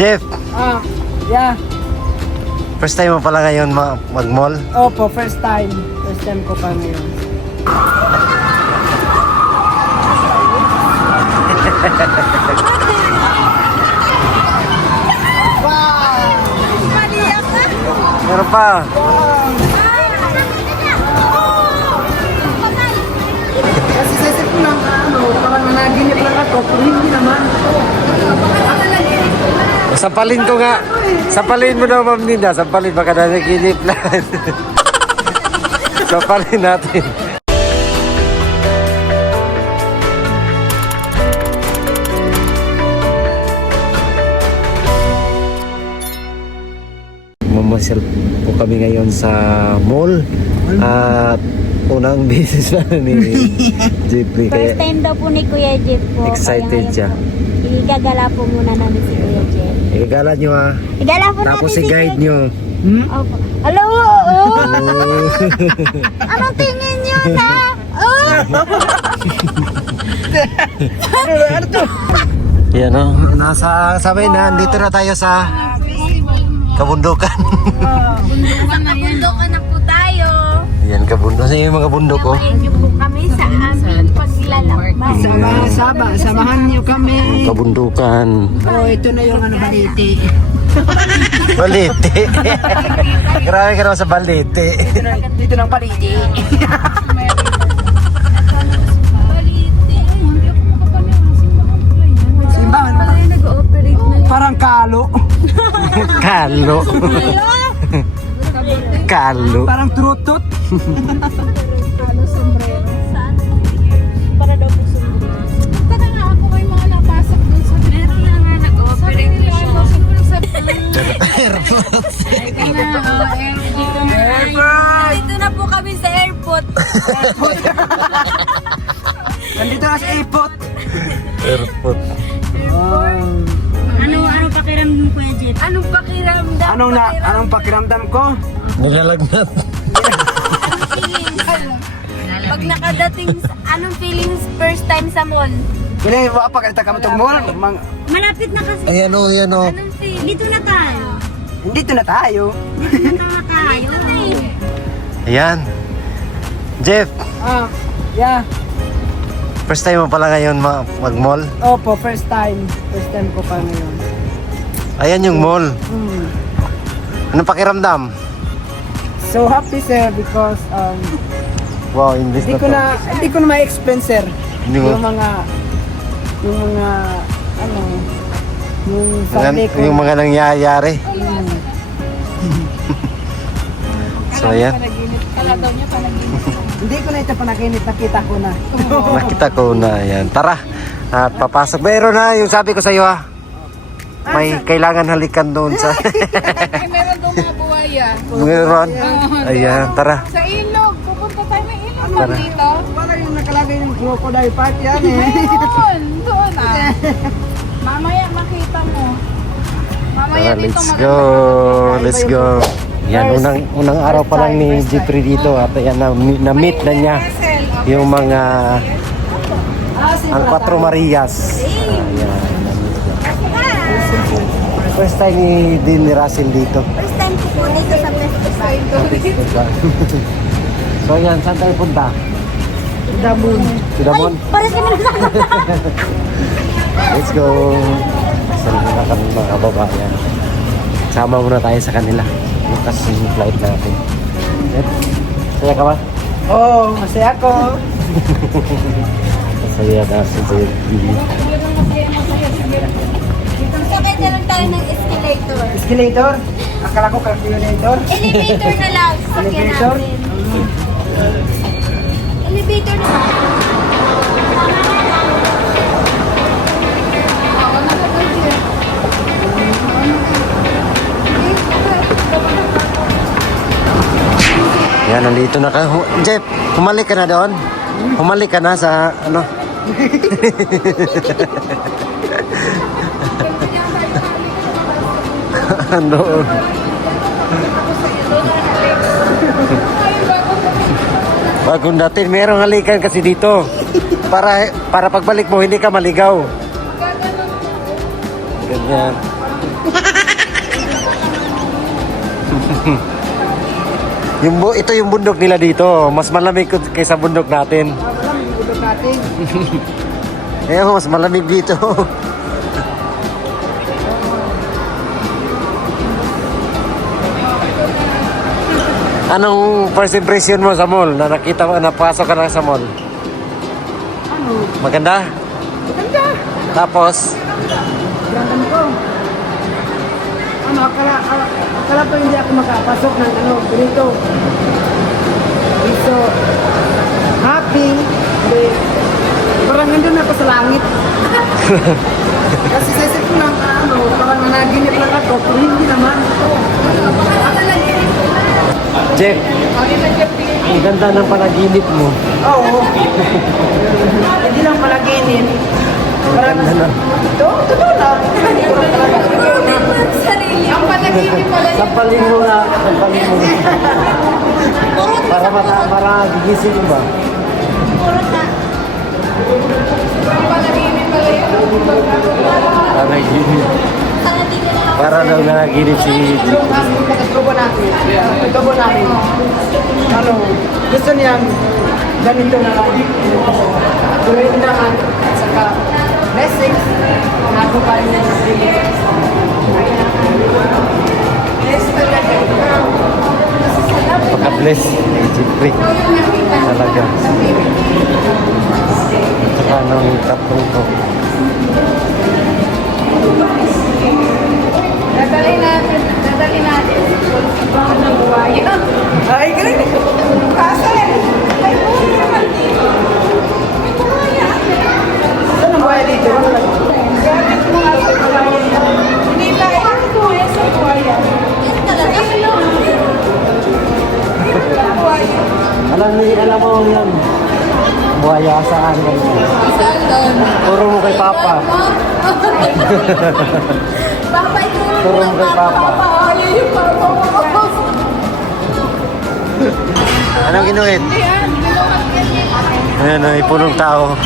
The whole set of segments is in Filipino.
Jeff, Yeah. first time mo pala ngayon mag-mall? Opo, first time. First time ko pa ngayon. Meron pa. Kasi sa isip ko lang, parang nanaginip lang ako, pero hindi naman. Sampalin ko nga. Sampalin mo daw, Ma'am Nina. Sampalin, baka nanaginip lang. Sampalin natin. Mamasyal po kami ngayon sa mall. At unang business na ni Jeffrey. First time daw po ni Kuya Jeff po. Excited siya. Igagala po muna namin si Kuya Jeff. Igala nyo ha. Igala po namin Tapos si i-guide Kuya nyo. Opo. Hello! Anong tingin nyo na? Yan o. Nasa sabay na. Dito na tayo sa kabundukan. Kabundukan na po tayo. Yan, kabundok. Saan yung mga bundok ko? Samayin niyo po kami sa aming paglalakbay. Samahan niyo kami. Kabundukan. Oh, ito na yung baliti. Balite. Grabe ka naman sa balite. Dito ng baliti. Simbahan. Parang kalo. Kalo. Kalo. Parang trutot. Para daw po sombrero. Tara nga ako may mga napasok dun sa Meron na nga nag-ooperate na siya. Dito na po kami sa airport. Nandito na sa airport. Airport. Ano pakiramdam mo, Kuya Jeff? Anong pakiramdam? Anong pakiramdam ko? Nagalagnat. Pag nakadating, anong feelings first time sa mall? Kaya wala pa kalita kami itong mall. Malapit na kasi. Ayan o, ayan o. Anong feelings? Dito na tayo. Dito na tayo. Dito na tayo. Ayan. Jeff, Yeah. first time mo pala ngayon mag-mall? Opo, first time. First time ko pa ngayon. Ayan yung mall. Anong pakiramdam? So happy sir because Wow, invest hindi ko na ma-explain sir. Hindi mo? Yung mga yung family ko. Yung mga nangyayari. So ayan. Kala daw niya panaginip. Hindi ko na ito panaginip, nakita ko na. Nakita ko na yan. Tara. At papasok. Meron na yung sabi ko sa iyo ha. May kailangan halikan doon sa... Ay, meron daw mga buhaya. Meron. Ayan, tara. Sa ilog. Pupunta tayo ng ilog Tara. dito. Wala yung nakalagay yung crocodile park yan eh. Doon Mamaya makita mo. Mamaya Tara, dito let's go. Let's go. Yan, unang araw pa lang ni Jeffrey dito. At ayan, na-meet na niya yung mga... Ang Cuatro Marias. Ayan. First time din ni Russell dito. First time ko po dito sa festival. So yan, saan tayo punta? Damon. Si Damon? Para kami nagsasama. Let's go. Saan na kami mga kababayan? Sama muna tayo sa kanila. Bukas yung flight natin. Yep. Saya ka ba? Oh, masaya ko. Masaya na si Jeffrey. Sakay na lang tayo ng escalator. Escalator? Akala ko calculator. Elevator na lang. Sakyan Elevator? natin. Elevator na lang. Yan, nandito na ka. Jeff, humalik ka na doon. Humalik ka na sa ano. Doon. Bagong dating, merong halikan kasi dito. Para pagbalik mo, hindi ka maligaw. Ganyan. Ito yung bundok nila dito. Mas malamig kaysa bundok natin. Wala, may budok natin. Ayun, mas malamig dito. Anong first impression mo sa mall? Na nakita mo, napasok ka na sa mall? Ano? Maganda? Maganda. Tapos, Gandang ko. Ano, akala ko hindi ako makapasok ng ano, ganito. So, happy. Hindi. Parang nandun ako sa langit. Kasi sa isip ko lang, ano, parang nanaginip lang ako, pero hindi naman. Jeff, ang ganda ng panaginip mo. Oo. Hindi lang palaginip. Parang, Ganda na. totoo lang. Hindi ko lang talaga. Sarili. Ang panaginip pala yun. Sampalin mo na. Sampalin mo na. Para gigising mo ba? Ang panaginip pala yun. Panaginip. Para daw nanaginip si Jeff. Tubo natin. Tubo namin. Ano, gusto niya ganito na lang. Gawin naman. Saka, blessings. Ako pa rin na Bless talaga. Pagka-bless ni Jeffrey. Talaga. At saka nung tatlong to. Dadali natin. Baka ng buhaya. Ay, ganun. Kasi, ay, buhay naman dito. May buhaya. Saan ang buhay dito? Gamit mo nga sa buhaya. Hindi tayo ang buhaya sa buhaya. Talaga? Alam mo yan. Buhaya saan? Turo mo kay Papa. Papa, ituro Turo mo mo kay kay Papa. Ayaw yung papa mo. Anong ginuhit? Yan, binuhat ganyan. Ayan, ay punong tao.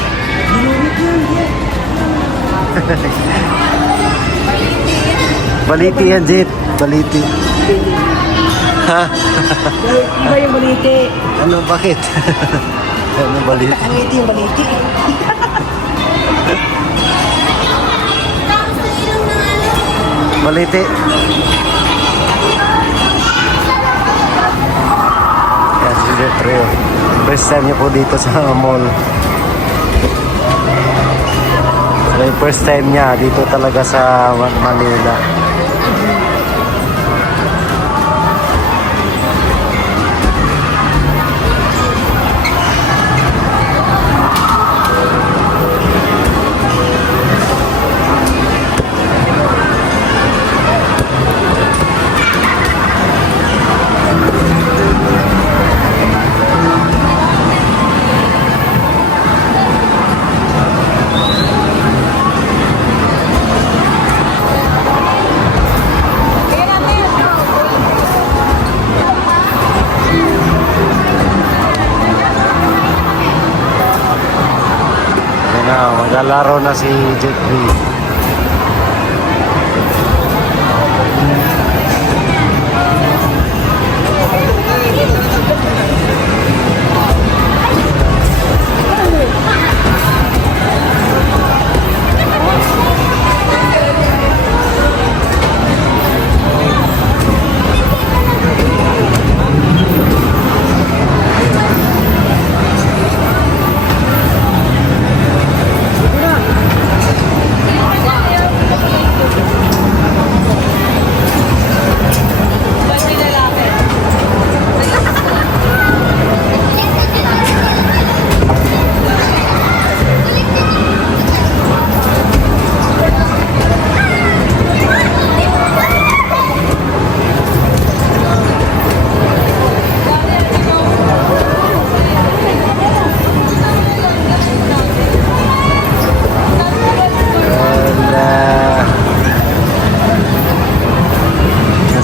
Baliti yan, Jeep. Baliti. Ha? Iba yung baliti. Ano, bakit? Ano baliti? Baliti yung baliti. Tapos na ilong ng ano. Baliti. Yan, si Jeffrey. First time niya po dito sa mall. Yung first time niya dito talaga sa Manila. Yan na, maglalaro na si Jeffrey.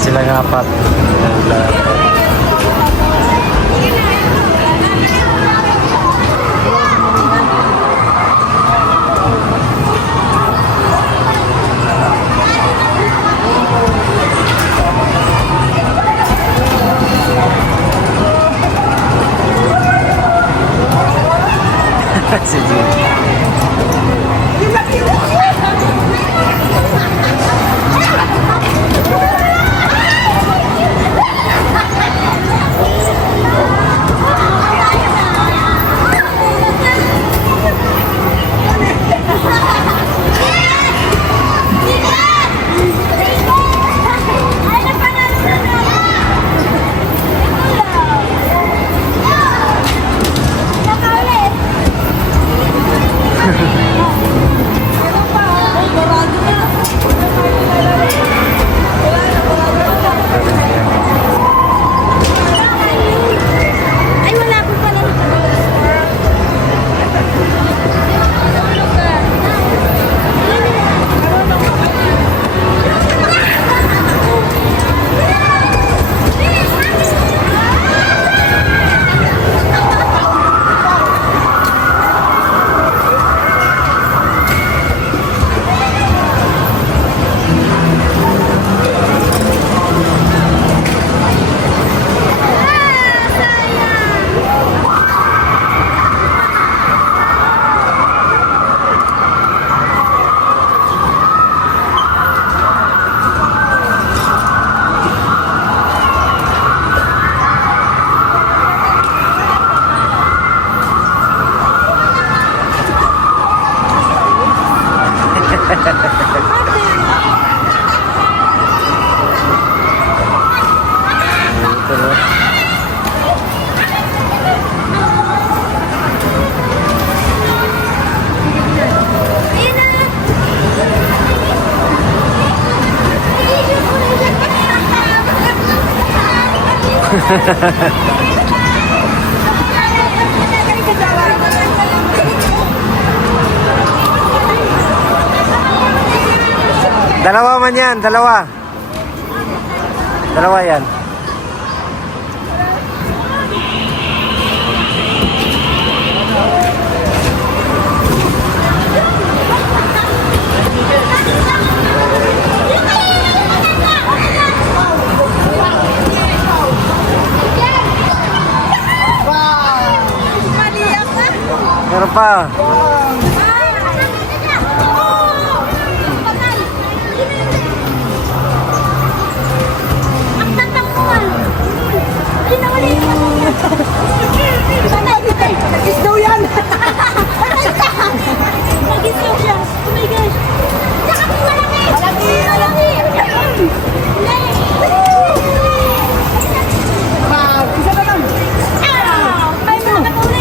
silang apat. si Jim. Ay, wala po pa na. Ito, no? Dalawa man yan, dalawa. Dalawa yan. Meron pa. Nag-kiss daw yan. Nag-isip siya. Oh my gosh. Malaki. Isa na lang. May mga katuli.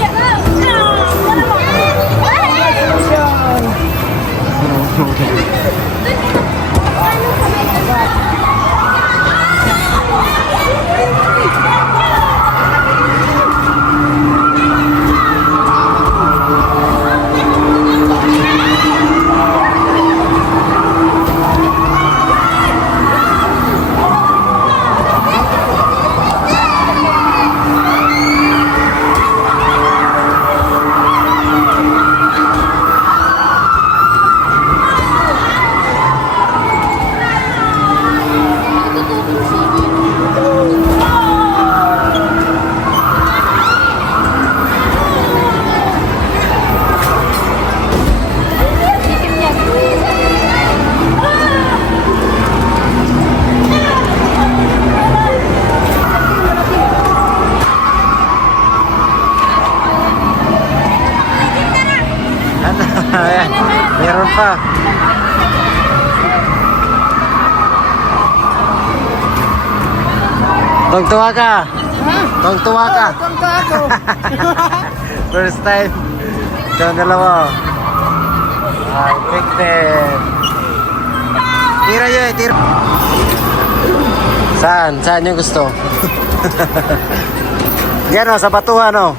Meron pa. Tungtuwa ka. Tungtuwa ka. Tangka ako. First time. Ito ang dalawa. Ay, pigten. Tira yun, tira. Saan? Saan yung gusto? Yan o, sa batuhan o.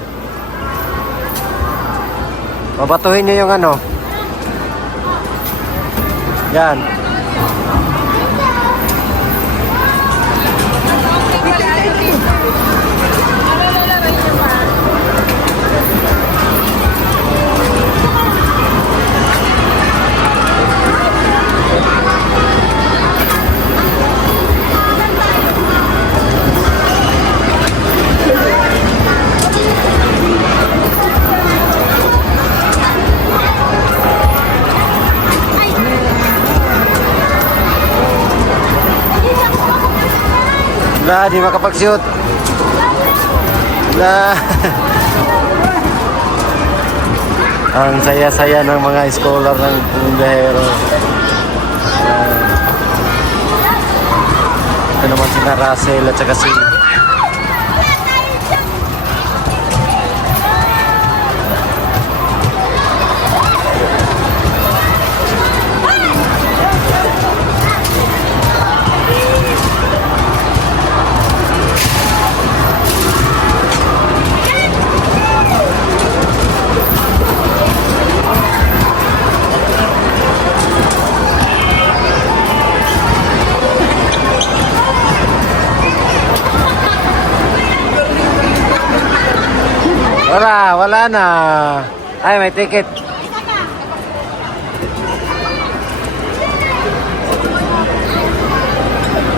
Babatuhin nyo yung ano. Yan. Wala, di makapag-shoot. Wala. Ang saya-saya ng mga scholar ng bumbero. Ito naman sina Russell at saka si wala na. Ay, may ticket.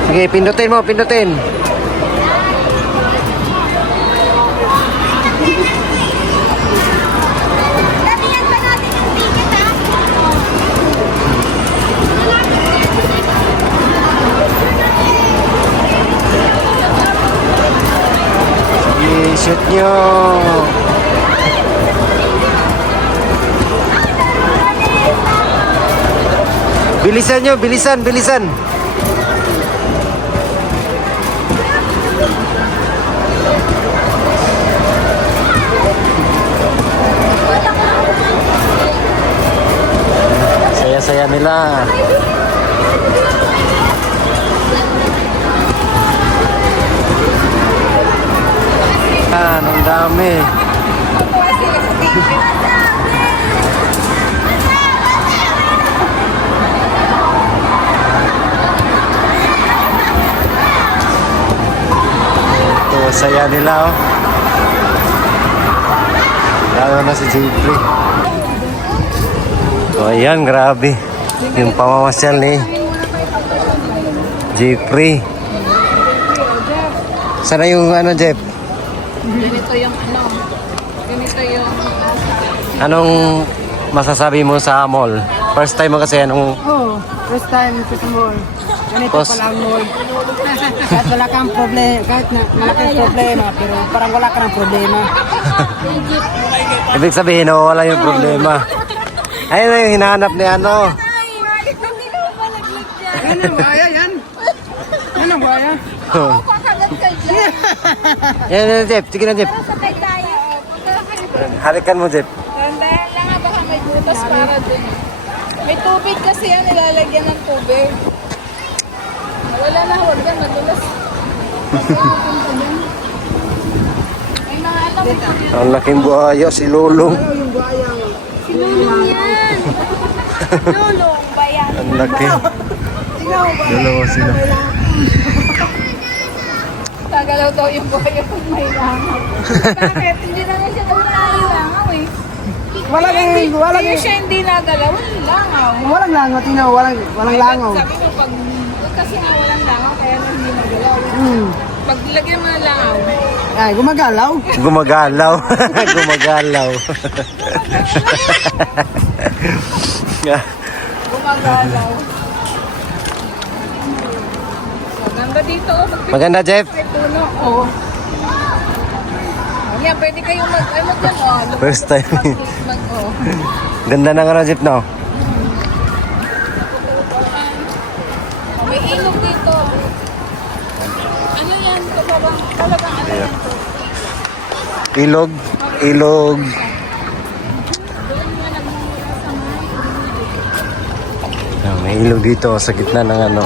Sige, pindutin mo, pindutin. Nabigyan ba natin yung ticket, ha? Sige, shoot nyo. Bilisan nyo, bilisan, bilisan. Saya-saya nila. Ang dami. Ito, saya nila, oh. Lalo na si Jeffrey. So, ayan, grabe. Yung pamamasyal ni Jeffrey. Sana yung ano, Jeff? Ganito yung ano. Ganito yung... Anong masasabi mo sa mall? First time mo kasi anong... Oh, first time sa mall. Ganito Tapos- pala ang mall. Kahit wala kang problema, kahit na malaking problema, pero parang wala ka ng problema. Ibig sabihin, wala yung problema. Ayun na yung hinahanap ni ano. Hindi naman malaglag dyan. Yan ang buhaya, yan. Yan ang buhaya. Kakagat ka dyan. Yan na, Jeff. Sige na, Jeff. Sakay tayo. Halikan mo, Jeff. Tandaan lang nga baka may butas para dun. May tubig kasi yan, nilalagyan ng tubig. Wala na, huwag yan, madulas. May mga alam ito. Ang laking buhaya, si Lulong. Sinulong yan. Sinulong ba yan? Ang laki. Dalawa sila. Tagalaw daw yung buhay pag may langaw. Bakit? Hindi na siya daw nailangaw eh. Walang Hindi siya hindi nagalaw, walang langaw. walang langaw, tingnan mo, walang langaw. Sabi mo pag kasi nga walang langaw kaya na hindi nagalaw. Pag lagyan mo ng langaw, Ay, gumagalaw. Gumagalaw. Gumagalaw. gumagalaw. Maganda dito oh. Maganda, Jeff. May puno. Oo. Yan, pwede kayong ano dyan oh. First time. Oh. Ganda ng ano, Jeff, no? May ilog dito. Ano yan? Ito ba bang talagang ano yan? Ilog. Ilog. May ilog dito sa gitna ng ano.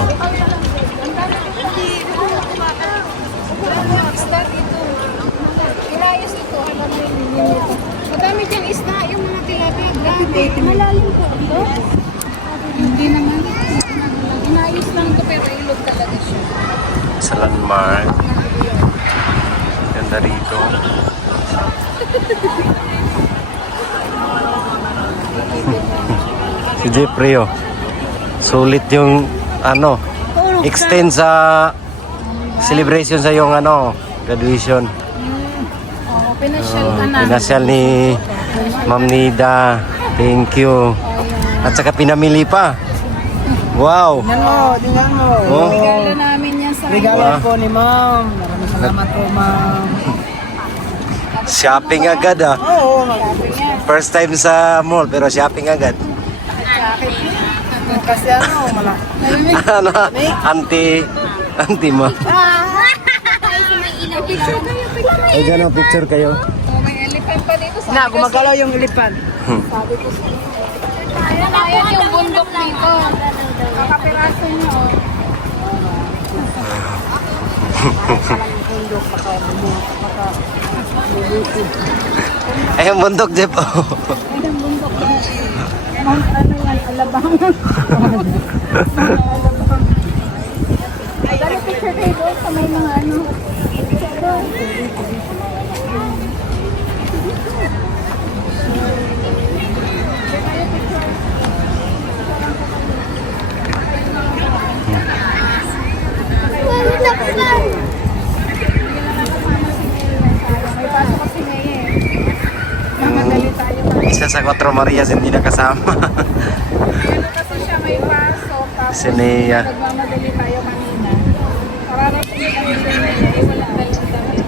Isda dito. Kirayas ito. Alam mo yun. Madami dyan isda. Yung mga tilapia. Grabe. Malalim po ito. Hindi naman. Inayos lang ito pero ilog talaga siya. Sa landmark. Ganda rito. Si Jeffrey, oh. Sulit yung ano, extend sa celebration sa yung ano, graduation. Oo, pinasyal ka na. Pinasyal ni Ma'am Nida. Thank you. At saka pinamili pa. Wow. Tingnan mo, tingnan mo. Oh. Regalo namin yan sa Regalo Wow. po ni ma'am. Maraming salamat po, ma'am. Shopping agad ah. Oo, First time sa mall pero shopping agad. kasi ano, Ano? Anti mo. Ay, dyan ang picture kayo. Oh, may elephant pa dito sa na, gumagalaw yung ilipan. Ayan yung bundok dito. Kakapiraso nyo. Ay, ang bundok, Jeff. Dali picture kayo doon sa may mga ano. May pasok kasi ngayon eh. Mamadali tayo. Isa sa Cuatro Marias hindi nakasama. Ano kasi siya may pasok. Tapos Si Nia. nagmamadali tayo kanina. Pararating kami sa Nia eh wala dalang damit.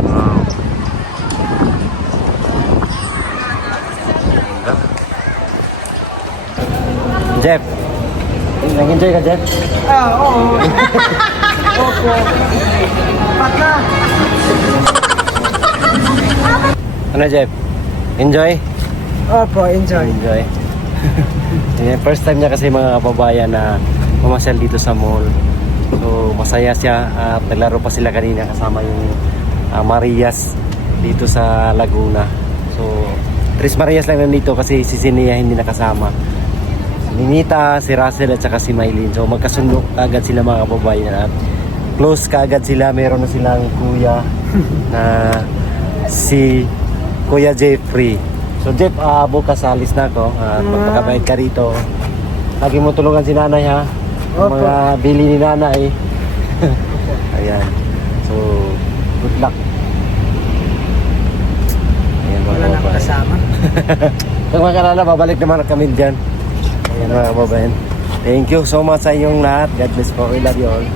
Wow. Jeff, nag-enjoy ka, Jeff? Oo. Opo. Pata. Ano, Jeff? Enjoy? Opo, enjoy. Enjoy. Yan, first time niya kasi mga kababayan na pumasyal dito sa mall. So masaya siya at naglaro pa sila kanina kasama yung Marias dito sa Laguna. So Tres Marias lang nandito kasi si Sinia hindi nakasama. Si Ninita, si Russell at saka si Maylin. So magkasundo agad sila mga kababayan at close kaagad sila. Meron na silang kuya na si Kuya Jeffrey. So Jeff, bukas alis na ako at magpakabait ka rito. Lagi mo tulungan si nanay ha. Yung Opo. mga bili ni nanay. Ayan. So, good luck. Ayan mga Wala na ako kababayan. kasama. Pag makalala, babalik naman kami dyan. Ayan mga kababayan. Thank you so much sa inyong lahat. God bless po. We love you all.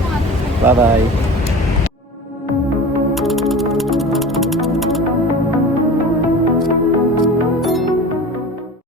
Bye-bye.